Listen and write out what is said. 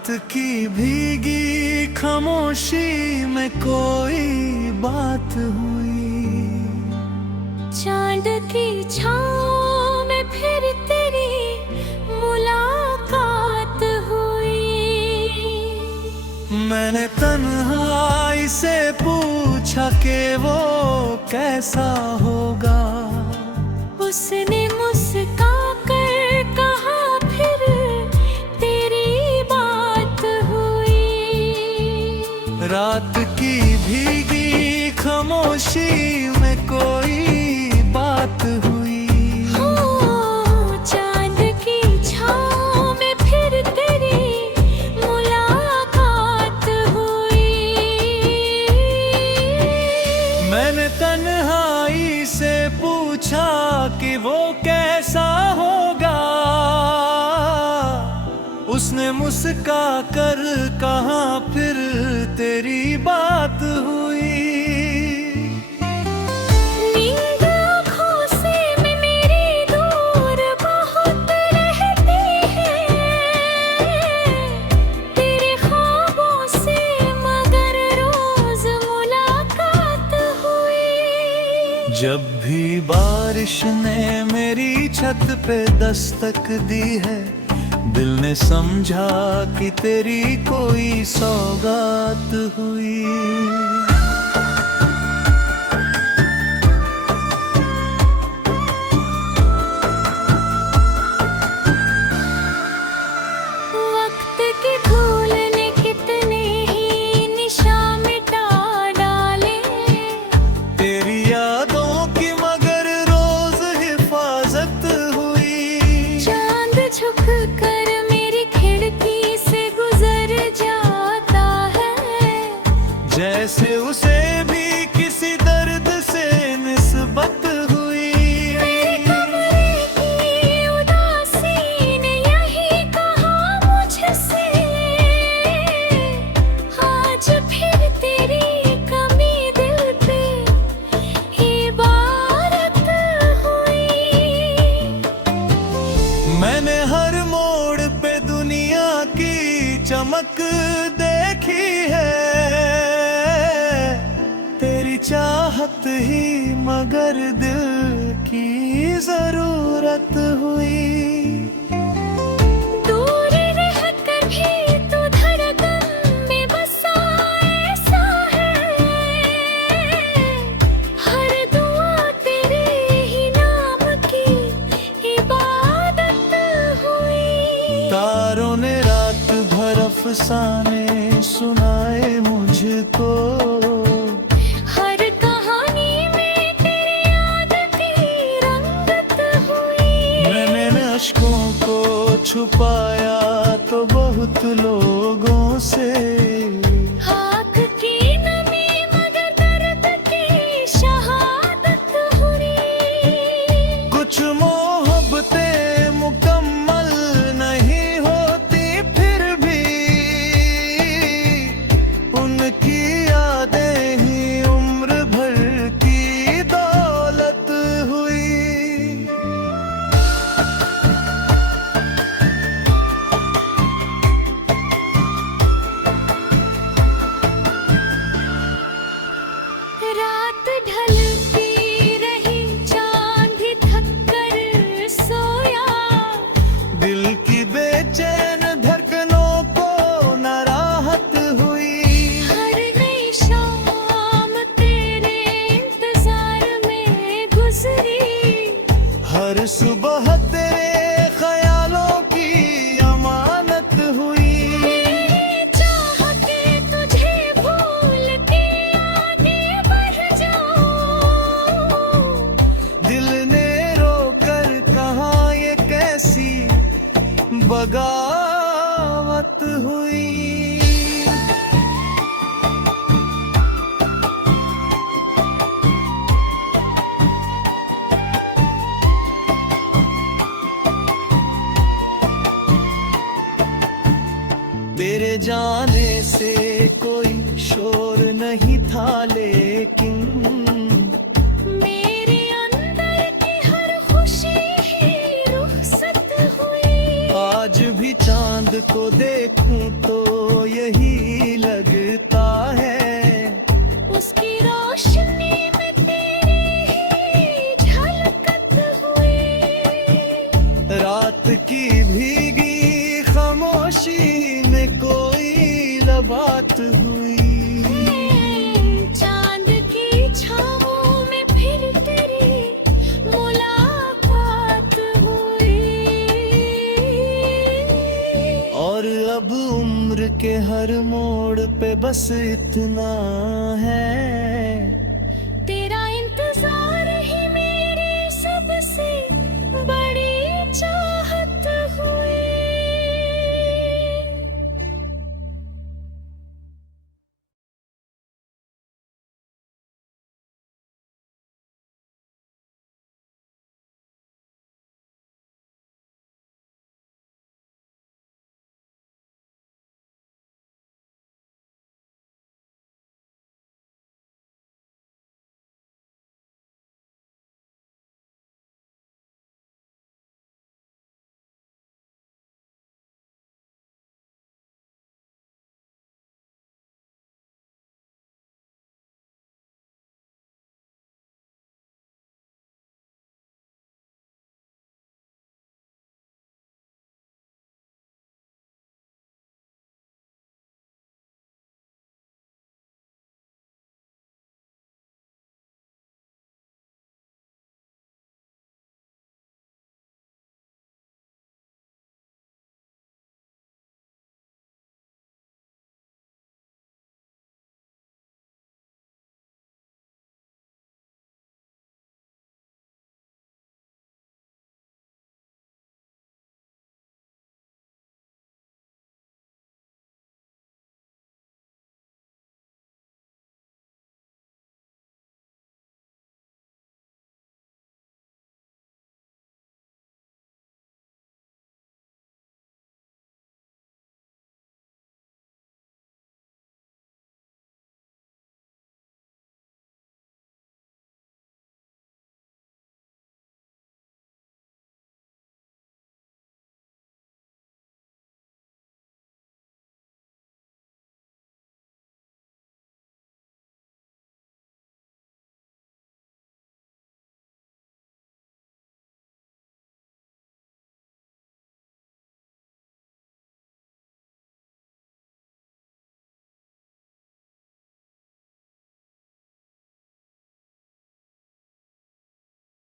रात की भीगी खामोशी में कोई बात हुई। चांद की छाँव में फिर तेरी मुलाकात हुई। मैंने तन्हाई से पूछा कि वो कैसा होगा। उसने मुस्का कर कहा फिर तेरी बात हुई। रात की भीगी खामोशी में कोई बात हुई। चांद की छाँव में फिर तेरी मुलाकात हुई। मैंने तन्हाई से पूछा कि वो कैसा होगा। उसने मुस्का कर कहा फिर तेरी बात हुई। नींद आँखों से मैं मेरी दूर बहुत रहती है। तेरे ख्वाबों से मगर रोज मुलाकात हुई। जब भी बारिश ने मेरी छत पे दस्तक दी है, दिल ने समझा कि तेरी कोई सौगात हुई। वक्त की धूल ने कितने ही निशान मिटा डाले। तेरी यादों की मगर रोज हिफाजत हुई। चांद झुक कर मेरी खिड़की से गुजर जाता है। जैसे उसे भी किसी दर्द से निस्बत हुई। मेरे कमरे की उदासी ने यही कहा मुझसे। आज फिर तेरी कमी दिल पे इबारत हुई। मैंने हर मोड़ पे दुनिया की चमक देखी है। तेरी चाहत ही मगर दिल की जरूरत हुई। दूर रह कर भी तो धड़कन में बसा ऐसा है। हर दुआ तेरे ही नाम की इबादत हुई। तारों ने रात भर अफसाने सुनाए मुझको। हर कहानी में तेरी याद की रंगत हुई। मैंने अश्कों को छुपाया तो बहुत लोगों से। आँख की नमी मगर दर्द की शहादत हुई। कुछ मोहब्बतें मुकम्मल नहीं होती, फिर भी उनकी यादें ही उम्र भर की दौलत हुई। रात ढलती रही, चांद थक कर सोया। दिल की बेचैन धड़कनों को न राहत हुई। हर नई शाम तेरे इंतजार में गुजरी। हर सुबह तेरे ख्यालों की अमानत हुई। मेरी चाहते तुझे भूल के आगे बढ़ जाऊं। दिल ने रोकर कहा ये कैसी बगावत हुई। तेरे जाने से कोई शोर नहीं था, लेकिन मेरे अंदर की हर खुशी ही रुखसत हुई। आज भी चांद को देखूं तो यही लगता है, उसकी रोशनी में तेरी ही झलकत हुई। रात की भीगी खामोशी में कोई लबात हुई। चांद की छाँवों में फिर तेरी मुलाकात हुई। और अब उम्र के हर मोड़ पे बस इतना